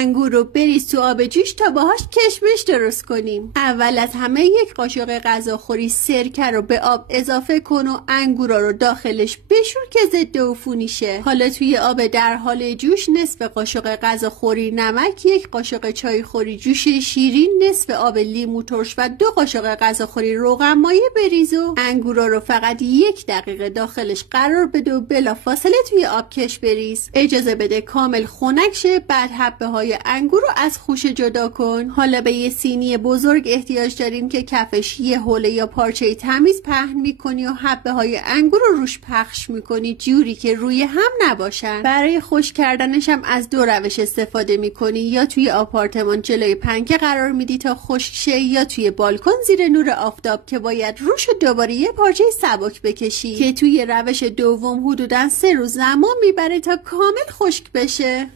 انگور رو بریز تو آب جوش تا باهاش کشمش درست کنیم. اول از همه یک قاشق غذاخوری سرکه رو به آب اضافه کن و انگورا رو داخلش بشور که ضد عفونی شه. حالا توی آب در حال جوش نصف قاشق غذاخوری نمک، یک قاشق چای خوری جوش شیرین، نصف آب لیمو ترش و 2 قاشق غذاخوری روغن مایه بریز و انگورا رو فقط 1 دقیقه داخلش قرار بده و بلافاصله توی آب کش بریز. اجازه بده کامل خنک شه. بعد حبه های انگور رو از خوشه جدا کن. حالا به یه سینی بزرگ احتیاج داریم که کفش یه حوله یا پارچه تمیز پهن میکنی و حبه های انگور رو روش پخش میکنی جوری که روی هم نباشن. برای خشک کردنش هم از 2 روش استفاده میکنی، یا توی آپارتمان جلوی پنکه قرار میدی تا خشک شه، یا توی بالکن زیر نور آفتاب که باید روش دوباره یه پارچه سبک بکشی که توی روش دوم حدوداً 3 روز زمان میبره تا کامل خشک بشه.